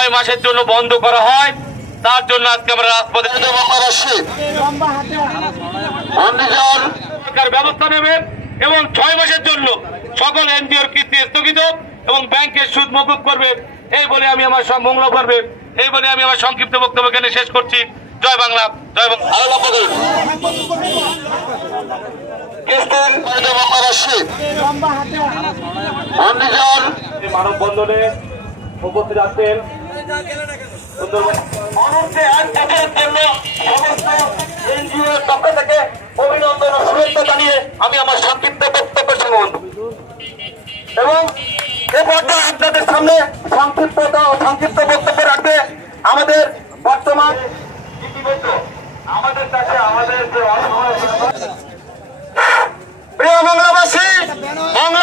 6 মাসের জন্য বন্ধ করা হয়, তার জন্য আজকে আমরা রাজপথে সরকার ব্যবস্থা নেবে এবং 6 মাসের জন্য সকল এনজিওর কিস্তি স্থগিত এবং ব্যাংকের সুদ মকুব করবে। এই বলে আমি আমার মঙ্গল করবে, এই বলে আমি আমার সংক্ষিপ্ত বক্তব্য এখানে শেষ করছি। জয় বাংলা, জয় বাংলা। মানববন্ধনে উপস্থিত আছেন পক্ষ থেকে অভিনন্দন ও শুভেচ্ছা জানিয়ে আমি আমার সংক্ষিপ্ত বক্তব্য শুনুন এবং এ পর্যায়ে আপনাদের সামনে সংক্ষিপ্ত বক্তব্য রাখবে আমাদের বর্তমান আমাদের কাছে আমাদের যে প্রিয় বাংলাবাসী, বাংলা